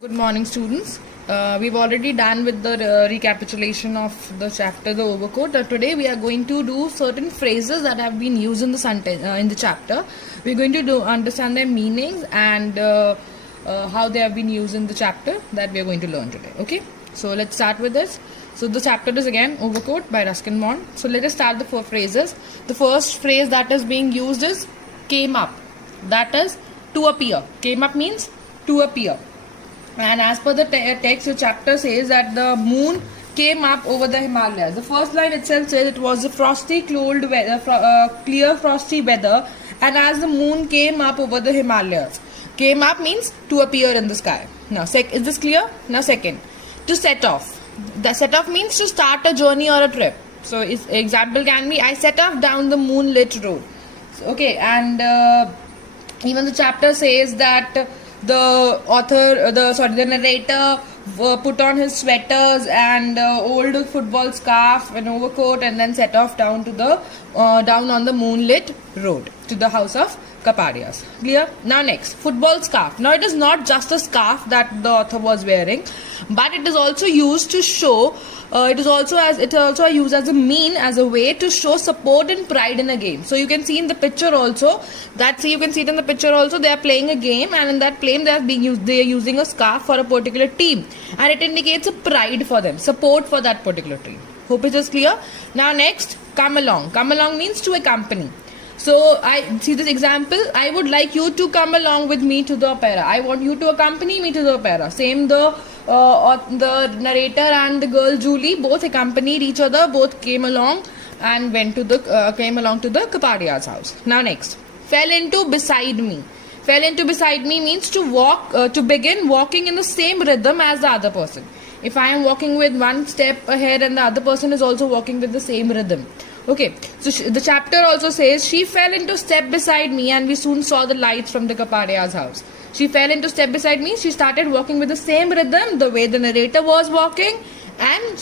Good morning, students. We've already done with the recapitulation of the chapter, the overcoat. Today we are going to do certain phrases that have been used in the sentence in the chapter. We're going to understand their meanings and how they have been used in the chapter that we are going to learn today. Okay, so let's start with this. So the chapter is again Overcoat by Ruskin Bond. So let us start the four phrases. The first phrase that is being used is came up. That is to appear. Came up means to appear. And as per the text, the chapter says that the moon came up over the Himalayas. The first line itself says it was a frosty, cold weather, clear frosty weather, and as the moon came up over the Himalayas. Came up means to appear in the sky. Now, is this clear? Now, second, to set off. The set off means to start a journey or a trip. So, example can be I set off down the moonlit road. So, okay, and even the chapter says that the narrator put on his sweaters and old football scarf and overcoat and then set off down to the down on the moonlit road to the house of Kapadias. Clear? Now next, football scarf. Now it is not just a scarf that the author was wearing, but it is also used to show. It is also used as a mean, as a way to show support and pride in a game. So you can see in the picture also you can see it in the picture also. They are playing a game, and in that game they are using a scarf for a particular team, and it indicates a pride for them, support for that particular team. Hope it is clear. Now next, come along. Come along means to accompany. So I see this example. I would like you to come along with me to the opera. I want you to accompany me to the opera. Same the narrator and the girl Julie both accompanied each other. Both came along and went to the Kapadia's house. Now next, fell into beside me. Fell into beside me means to walk to begin walking in the same rhythm as the other person. If I am walking with one step ahead and the other person is also walking with the same rhythm. Okay, so the chapter also says she fell into step beside me and we soon saw the lights from the Kapadia's house. She fell into step beside me. She started walking with the same rhythm, the way the narrator was walking, and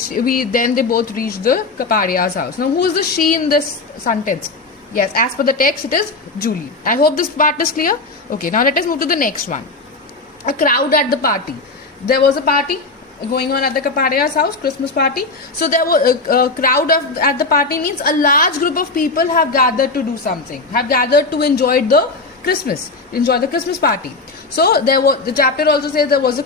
then they both reached the Kapadia's house. Now, who is the she in this sentence? Yes, as per the text, it is Julie. I hope this part is clear. Okay, now let us move to the next one. A crowd at the party. There was a party going on at the Kapadia's house, Christmas party. So there was a crowd at the party means a large group of people have gathered to do something, have gathered to enjoy the Christmas party. So the chapter also says there was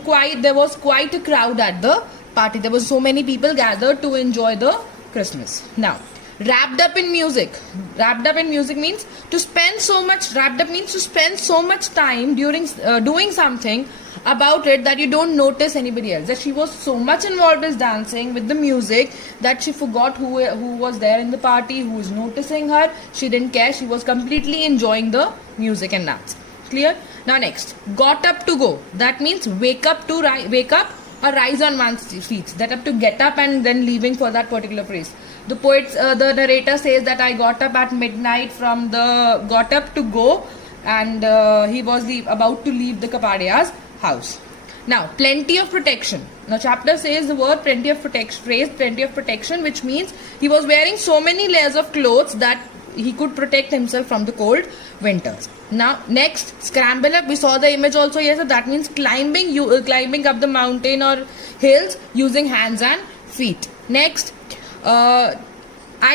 quite a crowd at the party. There was so many people gathered to enjoy the Christmas. Now, wrapped up in music. Wrapped up in music means to spend so much. Wrapped up means to spend so much time during doing something about it that you don't notice anybody else. That she was so much involved with dancing, with the music, that she forgot who was there in the party, who was noticing her. She didn't care. She was completely enjoying the music and dance. Clear? Now next, got up to go. That means wake up or rise on one's feet. That up to get up and then leaving for that particular place. The the narrator says that I got up at midnight got up to go, and he was about to leave the Kapadia's house. Now, plenty of protection. Now, chapter says the word plenty of protection, which means he was wearing so many layers of clothes that he could protect himself from the cold winters. Now, next, scramble up. We saw the image also. Yes, that means climbing up the mountain or hills using hands and feet. Next, I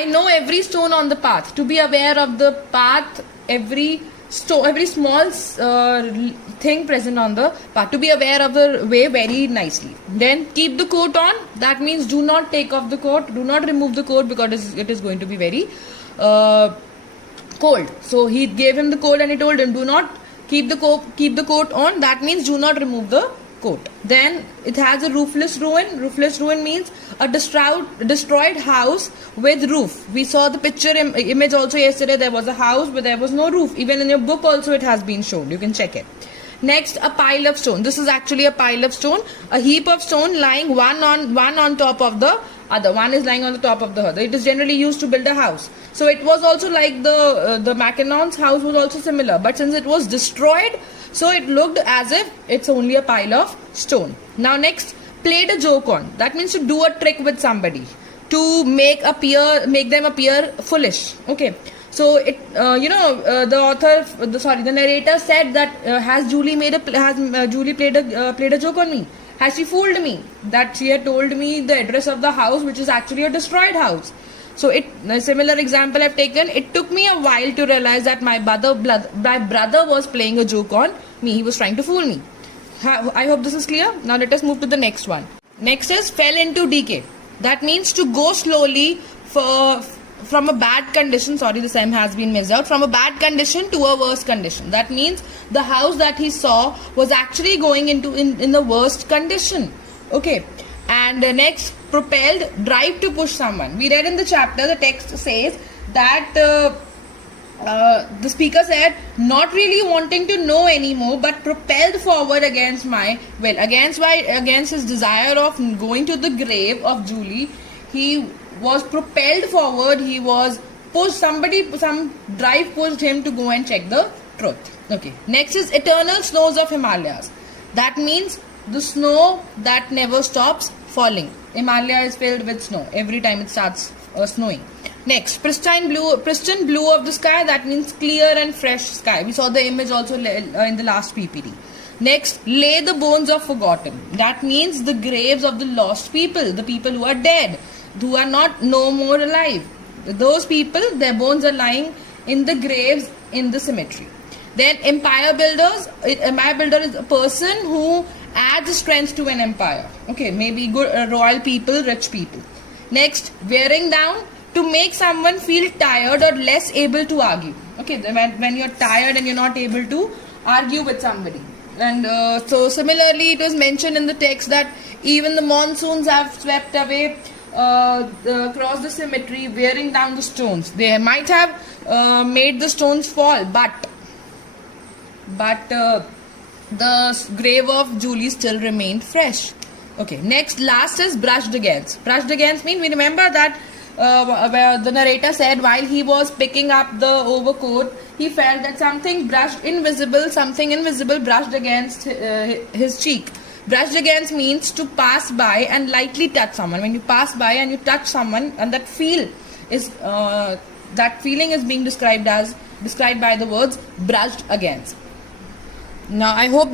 know every stone on the path. To be aware of the path, every small thing present on the path. To be aware of the way very nicely. Then keep the coat on. That means do not take off the coat. Do not remove the coat because it is going to be very cold. So he gave him the coat and he told him, do not keep the coat on. That means do not remove the coat. Then it has a roofless ruin. Roofless ruin means a destroyed house with roof. We saw the picture image also yesterday. There was a house but there was no roof. Even in your book also it has been shown. You can check it. Next, a pile of stone. This is actually a pile of stone. A heap of stone lying one on top of the other. One is lying on the top of the other. It is generally used to build a house. So it was also like the Mackinnon's house was also similar. But since it was destroyed, so it looked as if it's only a pile of stone. Now next, played a joke on. That means to do a trick with somebody. To make them appear foolish. Okay. So the narrator said that has Julie played a joke on me? Has she fooled me? That she had told me the address of the house, which is actually a destroyed house. So a similar example I've taken. It took me a while to realize that my brother was playing a joke on me. He was trying to fool me. I hope this is clear. Now let us move to the next one. Next is fell into decay. That means to go slowly from a bad condition. Sorry, this M has been missed out. From a bad condition to a worse condition. That means the house that he saw was actually going in the worst condition. Okay. And next, propelled, drive to push someone. We read in the chapter, the text says that the speaker said, not really wanting to know anymore, but propelled forward against his desire of going to the grave of Julie. He was propelled forward. He was pushed. Some drive pushed him to go and check the truth. Okay. Next is eternal snows of Himalayas. That means the snow that never stops falling. Himalaya is filled with snow every time it starts snowing. Next, pristine blue of the sky. That means clear and fresh sky. We saw the image also in the last PPT. Next, lay the bones of forgotten. That means the graves of the lost people, the people who are dead, who are no more alive. Those people, their bones are lying in the graves in the cemetery. Then empire builders. Empire builder is a person who adds strength to an empire. Okay, maybe good royal people, rich people. Next, wearing down, to make someone feel tired or less able to argue. Okay, when you're tired and you're not able to argue with somebody. And so similarly, it was mentioned in the text that even the monsoons have swept away across the cemetery, wearing down the stones. They might have made the stones fall, but the grave of Julie still remained fresh. Okay, next, last is brushed against. Brushed against means, we remember that where the narrator said while he was picking up the overcoat, he felt that something invisible brushed against his cheek. Brushed against means to pass by and lightly touch someone. When you pass by and you touch someone, and that feeling is being described by the words brushed against. Now I hope